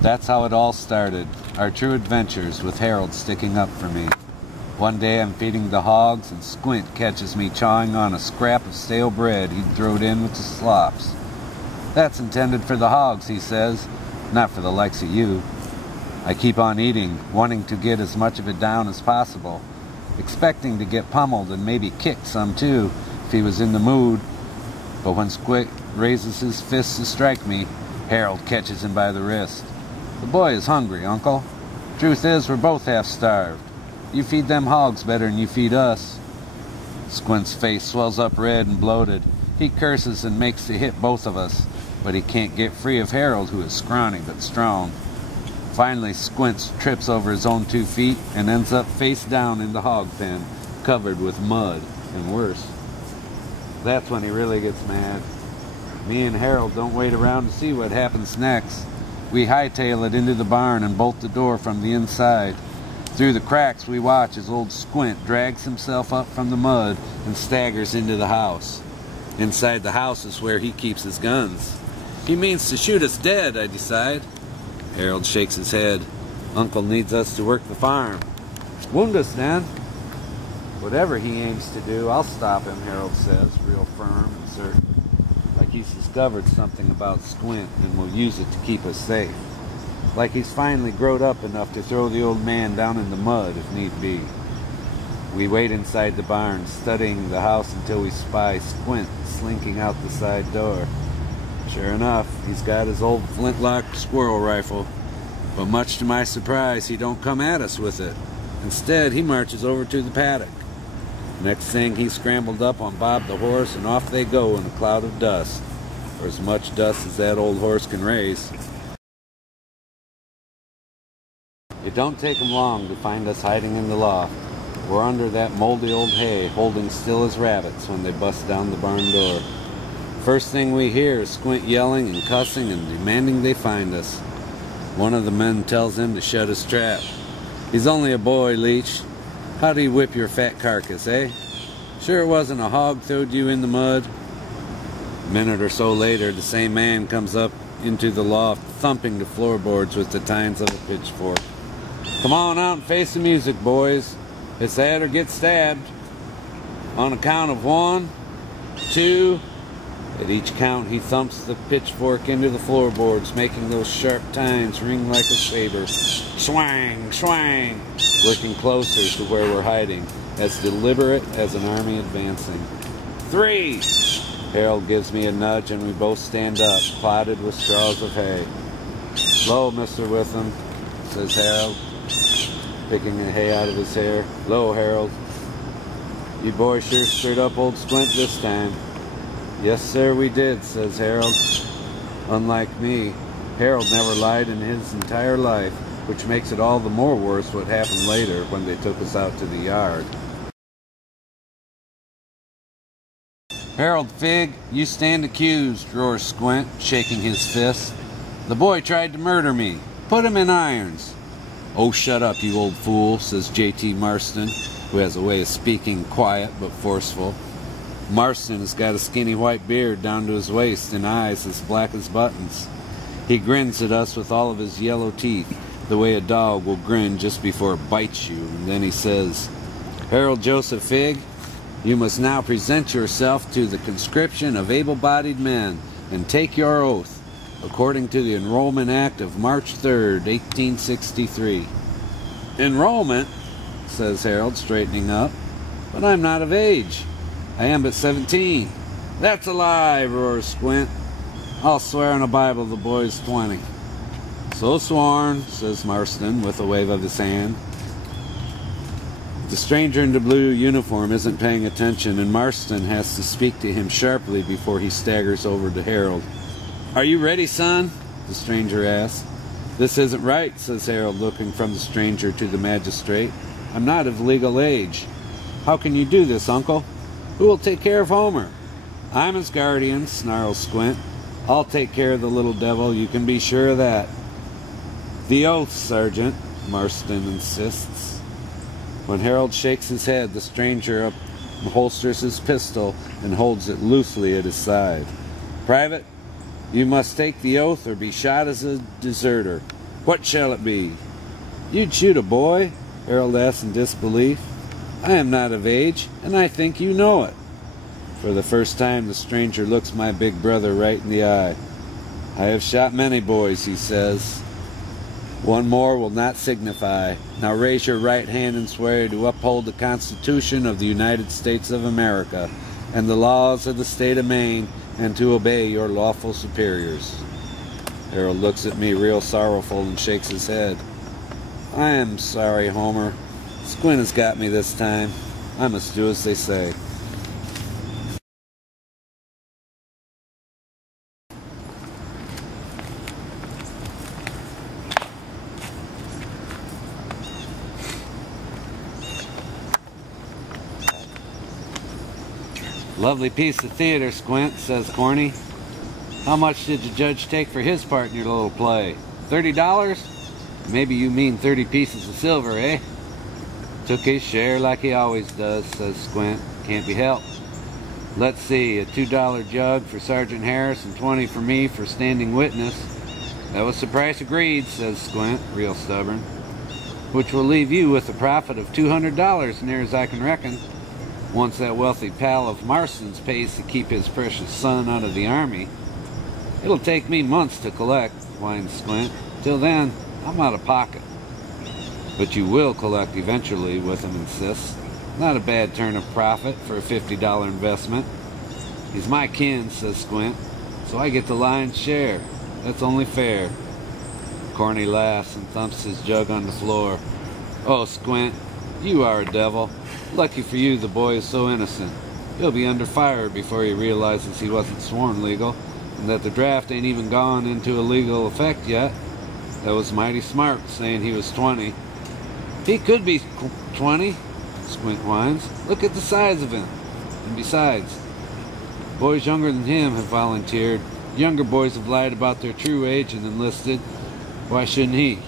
That's how it all started, our true adventures with Harold sticking up for me. One day I'm feeding the hogs and Squint catches me chawing on a scrap of stale bread he'd throwed in with the slops. "That's intended for the hogs," he says, "not for the likes of you." I keep on eating, wanting to get as much of it down as possible, expecting to get pummeled and maybe kicked some too, if he was in the mood. But when Squint raises his fist to strike me, Harold catches him by the wrist. "The boy is hungry, Uncle. Truth is, we're both half-starved. You feed them hogs better than you feed us." Squint's face swells up red and bloated. He curses and makes to hit both of us, but he can't get free of Harold, who is scrawny but strong. Finally, Squint trips over his own 2 feet and ends up face down in the hog pen, covered with mud and worse. That's when he really gets mad. Me and Harold don't wait around to see what happens next. We hightail it into the barn and bolt the door from the inside. Through the cracks we watch as old Squint drags himself up from the mud and staggers into the house. Inside the house is where he keeps his guns. He means to shoot us dead, I decide. Harold shakes his head. Uncle needs us to work the farm. "Wound us then." "Whatever he aims to do, I'll stop him," Harold says, real firm and certain, like he's discovered something about Squint and will use it to keep us safe. Like he's finally growed up enough to throw the old man down in the mud if need be. We wait inside the barn, studying the house until we spy Squint slinking out the side door. Sure enough, he's got his old flintlock squirrel rifle, but much to my surprise, he don't come at us with it. Instead, he marches over to the paddock. Next thing, he scrambled up on Bob the horse, and off they go in a cloud of dust, or as much dust as that old horse can raise. It don't take 'em long to find us hiding in the loft. We're under that moldy old hay, holding still as rabbits when they bust down the barn door. First thing we hear is Squint yelling and cussing and demanding they find us. One of the men tells him to shut his trap. "He's only a boy, Leech. How'd he whip your fat carcass, eh? Sure it wasn't a hog throwed you in the mud?" A minute or so later, the same man comes up into the loft, thumping the floorboards with the tines of a pitchfork. "Come on out and face the music, boys. It's that or get stabbed. On a count of 1, 2... At each count, he thumps the pitchfork into the floorboards, making those sharp tines ring like a saber. Swang, swang, working closer to where we're hiding, as deliberate as an army advancing. 3! Harold gives me a nudge, and we both stand up, clotted with straws of hay. "'Lo, Mr. Witham," says Harold, picking the hay out of his hair. "'Lo, Harold. You boys sure stirred up old Squint this time." "Yes, sir, we did," says Harold. Unlike me, Harold never lied in his entire life, which makes it all the more worse what happened later when they took us out to the yard. "Harold Figg, you stand accused," roars Squint, shaking his fist. "The boy tried to murder me. Put him in irons." "Oh, shut up, you old fool," says J.T. Marston, who has a way of speaking quiet but forceful. Marston has got a skinny white beard down to his waist and eyes as black as buttons. He grins at us with all of his yellow teeth, the way a dog will grin just before it bites you, and then he says, "Harold Joseph Figg, you must now present yourself to the conscription of able-bodied men and take your oath, according to the Enrollment Act of March 3rd, 1863. "Enrollment?" says Harold, straightening up. "But I'm not of age. I am but 17. "That's a lie," roars Squint. "I'll swear on a Bible the boy's 20. "So sworn," says Marston with a wave of his hand. The stranger in the blue uniform isn't paying attention, and Marston has to speak to him sharply before he staggers over to Harold. "Are you ready, son?" the stranger asks. "This isn't right," says Harold, looking from the stranger to the magistrate. "I'm not of legal age." "How can you do this, Uncle? Who will take care of Homer?" "I'm his guardian," snarls Squint. "I'll take care of the little devil, you can be sure of that." "The oath, Sergeant," Marston insists. When Harold shakes his head, the stranger holsters his pistol and holds it loosely at his side. "Private, you must take the oath or be shot as a deserter. What shall it be? You'd shoot a boy? Harold asked in disbelief. I am not of age, and I think you know it. For the first time, the stranger looks my big brother right in the eye. I have shot many boys, he says. One more will not signify. Now raise your right hand and swear to uphold the Constitution of the United States of America and the laws of the state of Maine, and to obey your lawful superiors. Harold looks at me real sorrowful and shakes his head. I am sorry, Homer. Squint has got me this time. I must do as they say. Lovely piece of theater, Squint, says Corny. How much did the judge take for his part in your little play? $30? Maybe you mean 30 pieces of silver, eh? Took his share like he always does, says Squint. Can't be helped. Let's see, a $2 jug for Sergeant Harris and 20 for me for standing witness. That was the price agreed, says Squint, real stubborn. Which will leave you with a profit of $200, near as I can reckon. Once that wealthy pal of Marston's pays to keep his precious son out of the army. It'll take me months to collect, whines Squint. Till then, I'm out of pocket. But you will collect eventually, Witham insists. Not a bad turn of profit for a $50 investment. He's my kin, says Squint, so I get the lion's share. That's only fair. Corny laughs and thumps his jug on the floor. Oh, Squint, you are a devil. Lucky for you, the boy is so innocent. He'll be under fire before he realizes he wasn't sworn legal, and that the draft ain't even gone into a legal effect yet. That was mighty smart, saying he was 20. He could be 20, Squint whines. Look at the size of him. And besides, boys younger than him have volunteered. Younger boys have lied about their true age and enlisted. Why shouldn't he?